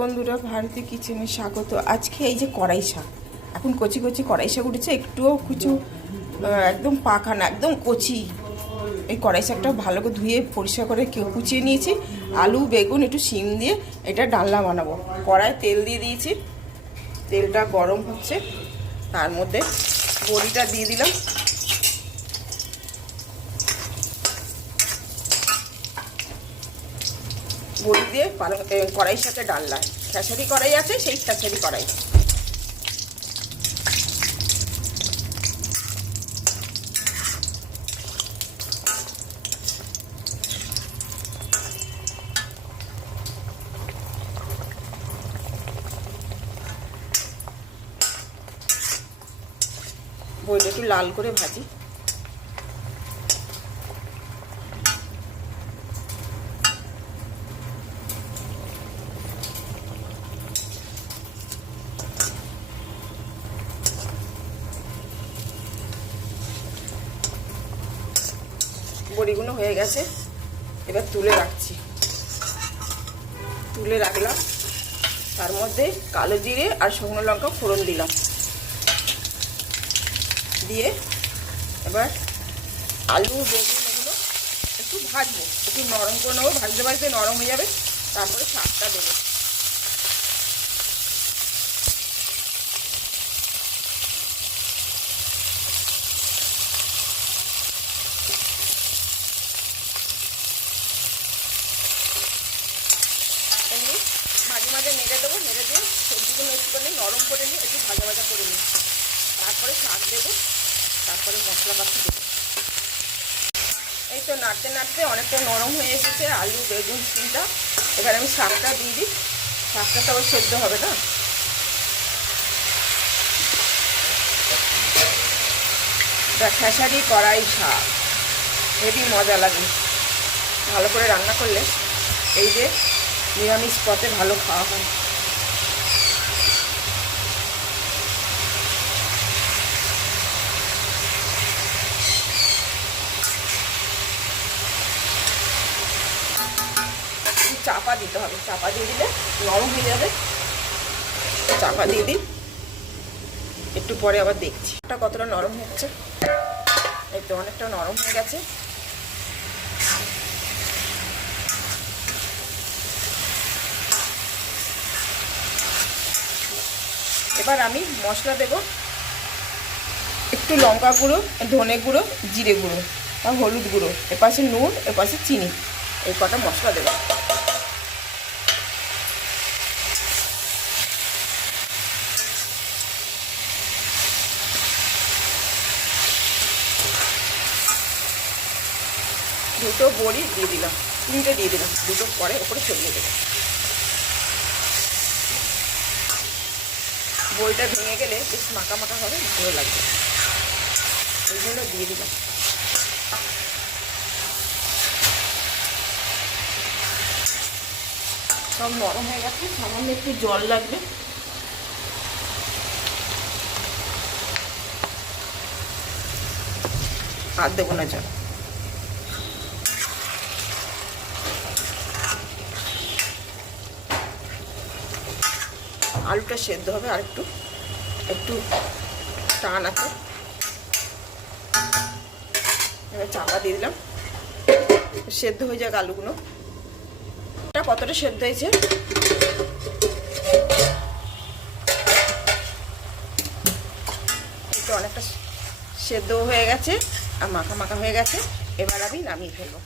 বন্ধুরা, ভারতীয় কিচেনে স্বাগত। আজকে এই যে কড়াই শাক, এখন কচি কচি কড়াই শাক উঠেছে, একটুও কিছু একদম পাকা না, একদম কচি। এই কড়াই শাকটা ভালো করে ধুয়ে পরিষ্কার করে কুচিয়ে নিয়েছি। আলু, বেগুন, একটু শিম দিয়ে এটা ডালনা বানাবো। কড়ায় তেল দিয়ে দিয়েছি, তেলটা গরম হচ্ছে, তার মধ্যে বড়িটা দিয়ে দিলাম। বড়ি দিয়ে কড়াইয়ের সাথে ডালনা, খেসারি কড়াই আছে, সেই খেসারি কড়াই। বড়িটা একটু লাল করে ভাজি। বড়িগুলো হয়ে গেছে, এবার তুলে রাখছি। তুলে রাখলাম, তার মধ্যে কালো জিরে আর শুকনো লঙ্কা ফোড়ন দিলাম। দিয়ে এবার আলু, বেগুন এগুলো একটু ভাজবো, একটু নরম করে নেবো। ভাজতে ভাজতে নরম হয়ে যাবে, তারপরে শাকটা দেবো। এমনি মাঝে মাঝে নেড়ে দেবো, নেড়ে দিয়ে সবজিগুলো একটুখানি নরম করে নিই, একটু ভাজা ভাজা করে নিই। তারপরে শাক দেবো, তারপরে মশলাপাতি দেবো। এই তো নাড়তে নাড়তে অনেকটা নরম হয়ে এসেছে আলু, বেগুন, শিমটা। এবার আমি শাকটা দিয়ে দিই। শাকটা তো আবার সেদ্ধ হবে না। এটা খেসারি কড়াই শাক, হেবি মজা লাগে। ভালো করে রান্না করলে এই যে নিরামিষ পথে ভালো খাওয়া হয়। চাপা দিতে হবে, চাপা দিয়ে দিলে নরম হয়ে যাবে। চাপা দিয়ে দিই, একটু পরে আবার দেখছি এটা কতটা নরম হচ্ছে। এই তো অনেকটা নরম হয়ে গেছে। এবার আমি মশলা দেব। একটু লঙ্কা গুঁড়ো, ধনে গুঁড়ো, জিরে গুঁড়ো আর হলুদ গুঁড়ো, এপাশে নুন, এপাশে চিনি, এই কটা মশলা দেব। দুটো বড়ি দিয়ে দিলাম, তিনটে দিয়ে দিলাম, দুটো পরে ওপরে ছড়িয়ে দেবো। বড়িটা ভেঙে গেলে বেশ মাখা মাখা হবে, ভালো লাগবে, ওই জন্য দিয়ে দিলাম। সব নরম হয়ে গেছে, সামান্য একটু জল লাগবে। আর দেবো না জল। আলুটা সেদ্ধ হবে, আর একটু একটু টান আছে। এবার চাপা দিয়ে দিলাম, সেদ্ধ হয়ে যাক আলুগুলো। এটা কতটা সেদ্ধ হয়েছে এটা অনেকটা সেদ্ধ হয়ে গেছে আর মাখা মাখা হয়ে গেছে। এবার আমি নামিয়ে ফেলবো।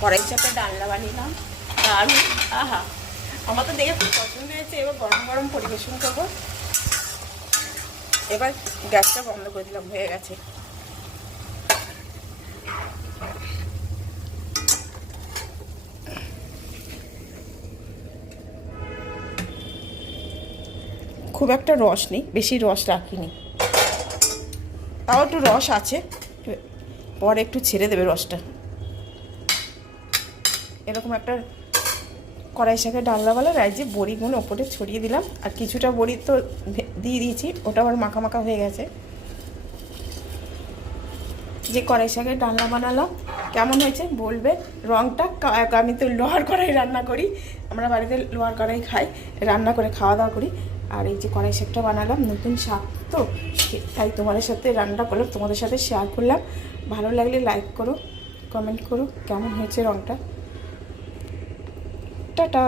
কড়াই চাপে ডালনা বানিলাম, আর আহা, আমার তো দেখে খুব পছন্দ হয়েছে। এবার গরম গরম পরিবেশন করব। এবার গ্যাসটা বন্ধ করে দিলাম, হয়ে গেছে। খুব একটা রস নেই, বেশি রস রাখিনি, তাও একটু রস আছে, পরে একটু ছেড়ে দেবে রসটা। এরকম একটা কড়াই শাকের ডালনাওয়ালা রাইজে বড়িগুলো ওপরে ছড়িয়ে দিলাম। আর কিছুটা বড়ি তো দিয়ে দিয়েছি, ওটা আবার মাখা মাখা হয়ে গেছে। যে কড়াই শাকের ডালনা বানালাম কেমন হয়েছে বলবে। রঙটা আমি তো লোহার কড়াই রান্না করি, আমরা বাড়িতে লোহার কড়াই খাই, রান্না করে খাওয়া দাওয়া করি। আর এই যে কড়াই শাকটা বানালাম, নতুন শাক তো, তাই তোমাদের সাথে রান্না করলাম, তোমাদের সাথে শেয়ার করলাম। ভালো লাগলে লাইক করো, কমেন্ট করো কেমন হয়েছে রঙটা। টাটা।